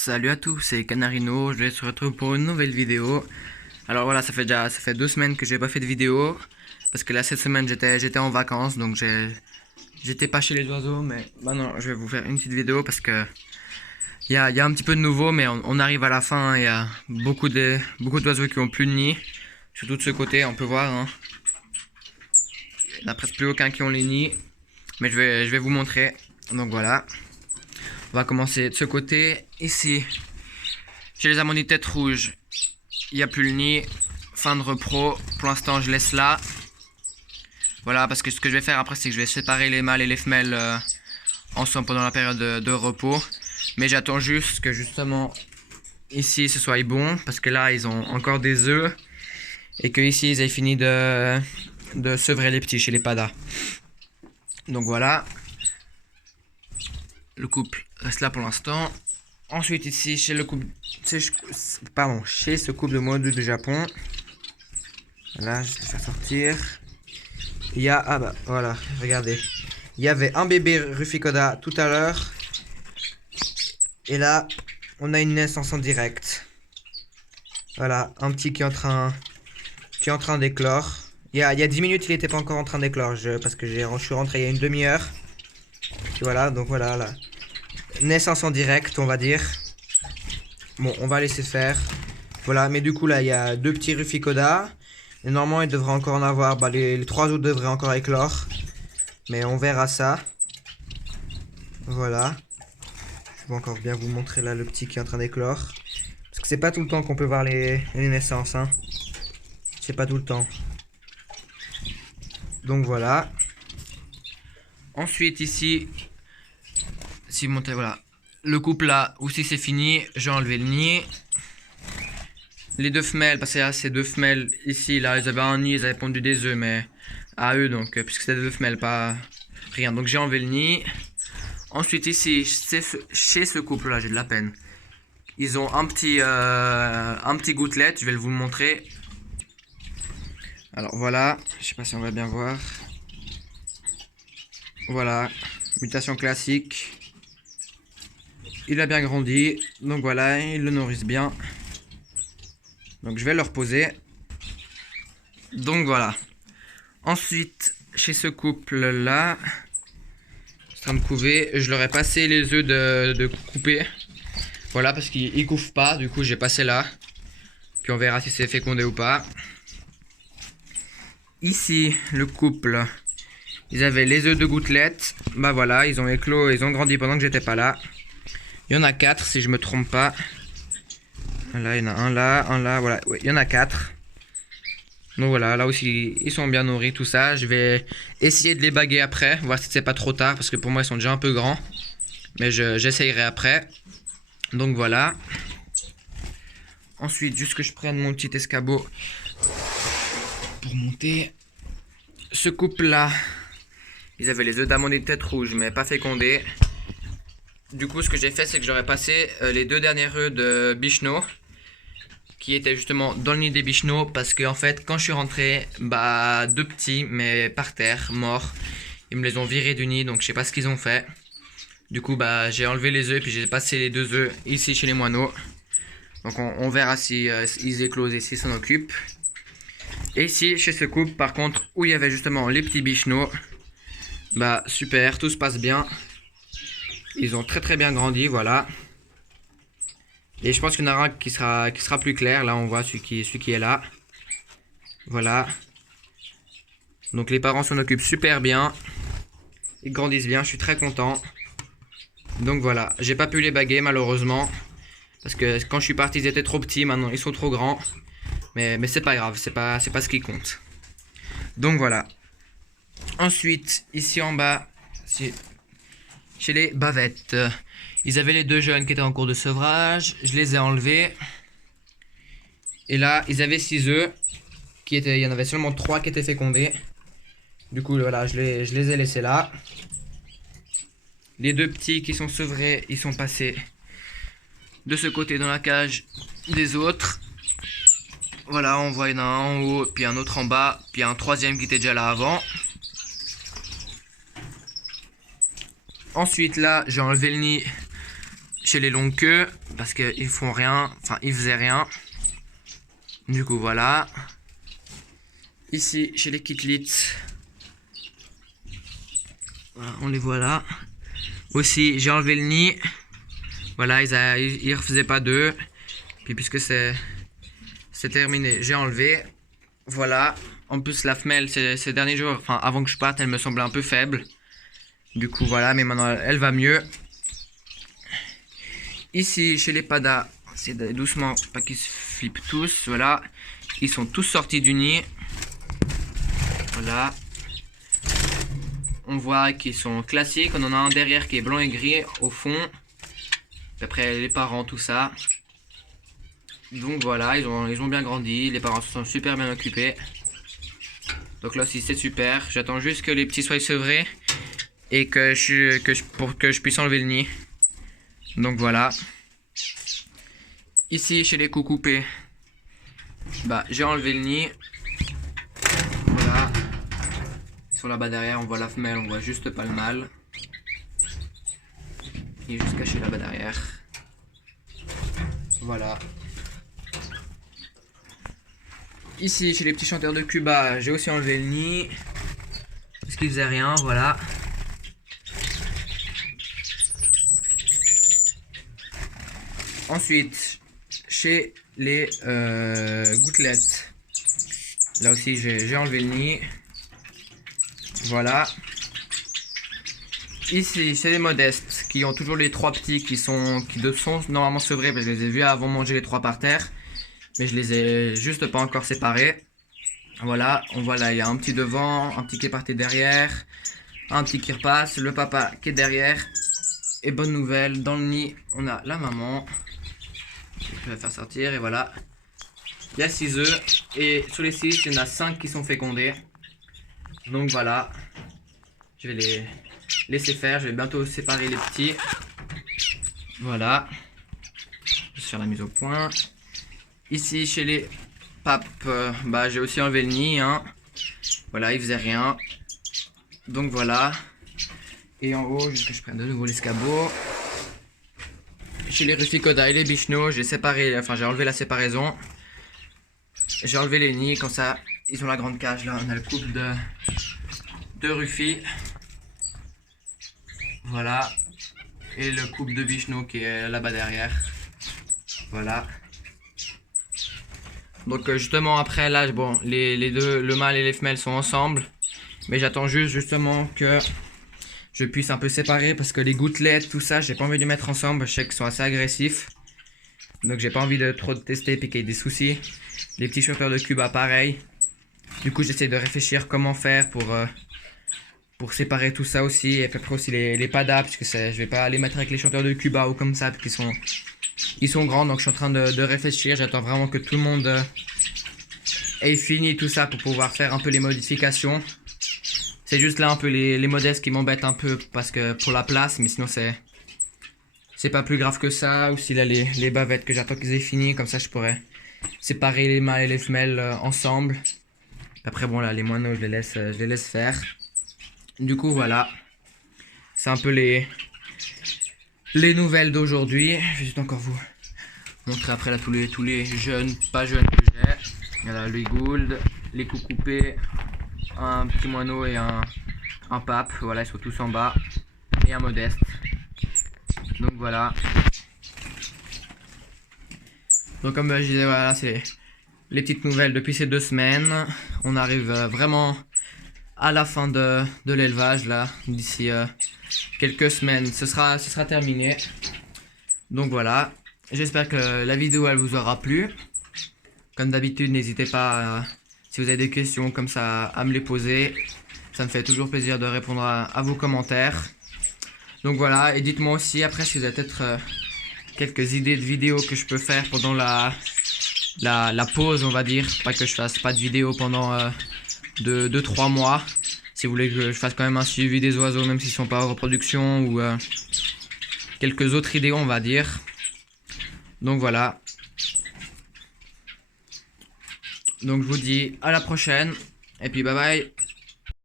Salut à tous, c'est Canarino, je vais se retrouver pour une nouvelle vidéo. Alors voilà, ça fait 2 semaines que j'ai pas fait de vidéo. Parce que là, cette semaine, j'étais en vacances, donc j'étais pas chez les oiseaux. Mais maintenant, je vais vous faire une petite vidéo parce que il y a un petit peu de nouveau, mais on arrive à la fin. Il y a beaucoup d'oiseaux qui ont plus de nid. Surtout de ce côté, on peut voir, hein. Il n'y en a presque plus aucun qui ont les nids. Mais je vais vous montrer. Donc voilà. On va commencer de ce côté. Ici, chez les ammonites tête rouge, il n'y a plus le nid. Fin de repro. Pour l'instant, je laisse là. Voilà, parce que ce que je vais faire après, c'est que je vais séparer les mâles et les femelles ensemble pendant la période de repos. Mais j'attends juste que justement ici ce soit bon, parce que là ils ont encore des œufs et que ici ils aient fini de sevrer les petits chez les padas. Donc voilà, le couple reste là pour l'instant. Ensuite ici chez chez ce couple de moineaux du Japon. Là, je vais le faire sortir. Il y a, ah bah voilà, regardez. Il y avait un bébé Ruficoda tout à l'heure. Et là, on a une naissance en direct. Voilà, un petit qui est en train d'éclore. Il y a 10 minutes, il n'était pas encore en train d'éclore, parce que je suis rentré il y a une demi-heure. Voilà, donc voilà, la naissance en direct, on va dire. Bon, on va laisser faire. Voilà, mais du coup, là, il y a deux petits Ruficoda. Et normalement, il devrait encore en avoir. Bah, les trois autres devraient encore éclore. Mais on verra ça. Voilà. Je vais encore bien vous montrer là le petit qui est en train d'éclore. Parce que c'est pas tout le temps qu'on peut voir les naissances, hein. C'est pas tout le temps. Donc voilà. Ensuite ici, si vous montez, voilà. Le couple là, aussi c'est fini, j'ai enlevé le nid. Les deux femelles, parce que là, ces deux femelles ici, là, ils avaient un nid, ils avaient pondu des œufs, mais à eux, donc, puisque c'était deux femelles, pas rien. Donc j'ai enlevé le nid. Ensuite ici, chez ce couple là, j'ai de la peine. Ils ont un petit gouttelette, je vais vous le montrer. Alors voilà, je sais pas si on va bien voir. Voilà, mutation classique. Il a bien grandi, donc voilà, ils le nourrissent bien. Donc je vais le reposer. Donc voilà. Ensuite, chez ce couple là, en train de couver, je leur ai passé les œufs de couper. Voilà, parce qu'ils couvent pas, du coup j'ai passé là. Puis on verra si c'est fécondé ou pas. Ici, le couple, ils avaient les œufs de gouttelette. Bah voilà, ils ont éclos, ils ont grandi pendant que j'étais pas là. Il y en a 4 si je me trompe pas. Là, il y en a un là, voilà. Ouais, il y en a 4. Donc voilà, là aussi, ils sont bien nourris, tout ça. Je vais essayer de les baguer après, voir si c'est pas trop tard, parce que pour moi, ils sont déjà un peu grands. Mais j'essayerai après. Donc voilà. Ensuite, juste que je prenne mon petit escabeau pour monter. Ce couple-là, ils avaient les œufs d'amandes tête rouge, mais pas fécondés. Du coup, ce que j'ai fait, c'est que j'aurais passé les deux derniers œufs de bicheno, qui étaient justement dans le nid des bicheno, parce que en fait, quand je suis rentré, bah deux petits, mais par terre, morts. Ils me les ont virés du nid, donc je sais pas ce qu'ils ont fait. Du coup, bah j'ai enlevé les œufs, puis j'ai passé les deux œufs ici chez les moineaux. Donc on verra si ils éclosent et s'ils s'en occupent. Et ici, chez ce couple, par contre, où il y avait justement les petits bicheno, bah super, tout se passe bien. Ils ont très bien grandi, voilà. Et je pense qu'il y en aura un qui sera plus clair. Là, on voit celui qui est là. Voilà. Donc les parents s'en occupent super bien. Ils grandissent bien, je suis très content. Donc voilà, j'ai pas pu les baguer malheureusement. Parce que quand je suis parti, ils étaient trop petits. Maintenant, ils sont trop grands. Mais c'est pas grave, c'est pas ce qui compte. Donc voilà. Ensuite, ici en bas, chez les bavettes, ils avaient les deux jeunes qui étaient en cours de sevrage. Je les ai enlevés. Et là, ils avaient 6 œufs. Il y en avait seulement 3 qui étaient fécondés. Du coup, voilà, je les ai laissés là. Les deux petits qui sont sevrés, ils sont passés de ce côté dans la cage des autres. Voilà, on voit il y en a un en haut, puis un autre en bas, puis un troisième qui était déjà là avant. Ensuite là, j'ai enlevé le nid chez les longues queues parce qu'ils font rien, enfin ils faisaient rien. Du coup voilà. Ici chez les Kitlits, voilà, on les voit là. Aussi j'ai enlevé le nid. Voilà, ils refaisaient pas d'œufs. Puis puisque c'est terminé, j'ai enlevé. Voilà. En plus la femelle ces derniers jours, enfin avant que je parte, elle me semblait un peu faible. Du coup voilà, mais maintenant elle va mieux. Ici chez les padas, c'est doucement, pas qu'ils se flippent tous. Voilà, ils sont tous sortis du nid. Voilà. On voit qu'ils sont classiques. On en a un derrière qui est blanc et gris au fond. Après les parents, tout ça. Donc voilà, ils ont bien grandi. Les parents se sont super bien occupés. Donc là aussi c'est super. J'attends juste que les petits soient sevrés. Et pour que je puisse enlever le nid. Donc voilà. Ici chez les coucoupés, bah j'ai enlevé le nid. Voilà. Ils sont là-bas derrière, on voit la femelle, on voit juste pas le mâle. Il est juste caché là-bas derrière. Voilà. Ici chez les petits chanteurs de Cuba, j'ai aussi enlevé le nid. Parce qu'ils faisaient rien, voilà. Ensuite, chez les gouttelettes, là aussi j'ai enlevé le nid. Voilà. Ici, chez les modestes, qui ont toujours les 3 petits qui sont normalement sevrés, parce que je les ai vus avant manger les 3 par terre. Mais je les ai juste pas encore séparés. Voilà, on voit là, il y a un petit devant, un petit qui est parti derrière, un petit qui repasse, le papa qui est derrière. Et bonne nouvelle, dans le nid, on a la maman. Je vais la faire sortir et voilà. Il y a 6 œufs et sur les 6, il y en a 5 qui sont fécondés. Donc voilà, je vais les laisser faire, je vais bientôt séparer les petits. Voilà, je vais faire la mise au point. Ici chez les papes, bah, j'ai aussi enlevé le nid. Hein. Voilà, ils faisaient rien. Donc voilà. Et en haut, juste que je prenne de nouveau l'escabeau. Chez les ruficoda et les bichenots, j'ai séparé, enfin j'ai enlevé la séparaison. J'ai enlevé les nids, comme ça, ils ont la grande cage là. On a le couple de rufis. Voilà. Et le couple de bichenots qui est là-bas derrière. Voilà. Donc justement après là, bon, les deux, le mâle et les femelles sont ensemble. Mais j'attends juste justement que je puisse un peu séparer parce que les gouttelettes, tout ça, j'ai pas envie de les mettre ensemble. Je sais qu'ils sont assez agressifs. Donc j'ai pas envie de trop tester et qu'il y ait des soucis. Les petits chanteurs de Cuba pareil. Du coup j'essaie de réfléchir comment faire pour séparer tout ça aussi. Et après aussi les padas, puisque je vais pas les mettre avec les chanteurs de Cuba ou comme ça, parce qu'ils sont grands. Donc je suis en train de réfléchir. J'attends vraiment que tout le monde ait fini tout ça pour pouvoir faire un peu les modifications. C'est juste là un peu les modestes qui m'embêtent un peu parce que pour la place, mais sinon c'est pas plus grave que ça. Aussi là les bavettes que j'attends qu'ils aient fini, comme ça je pourrais séparer les mâles et les femelles ensemble. Après bon là les moineaux je les laisse faire. Du coup voilà, c'est un peu les nouvelles d'aujourd'hui. Je vais juste encore vous montrer après là tous les jeunes, pas jeunes que j'ai. Voilà les goulds, les coucoupés, un petit moineau et un pape. Voilà, ils sont tous en bas. Et un modeste. Donc voilà. Donc comme je disais, voilà, c'est les petites nouvelles depuis ces 2 semaines. On arrive vraiment à la fin de l'élevage là. D'ici quelques semaines, ce sera terminé. Donc voilà. J'espère que la vidéo elle vous aura plu. Comme d'habitude, n'hésitez pas, si vous avez des questions comme ça, à me les poser. Ça me fait toujours plaisir de répondre à vos commentaires. Donc voilà, et dites-moi aussi après si vous avez peut-être quelques idées de vidéos que je peux faire pendant la pause, on va dire. Pas que je fasse pas de vidéo pendant 2-3 mois. Si vous voulez que je fasse quand même un suivi des oiseaux, même s'ils sont pas en reproduction, ou quelques autres idées, on va dire. Donc voilà. Donc je vous dis à la prochaine. Et puis bye bye.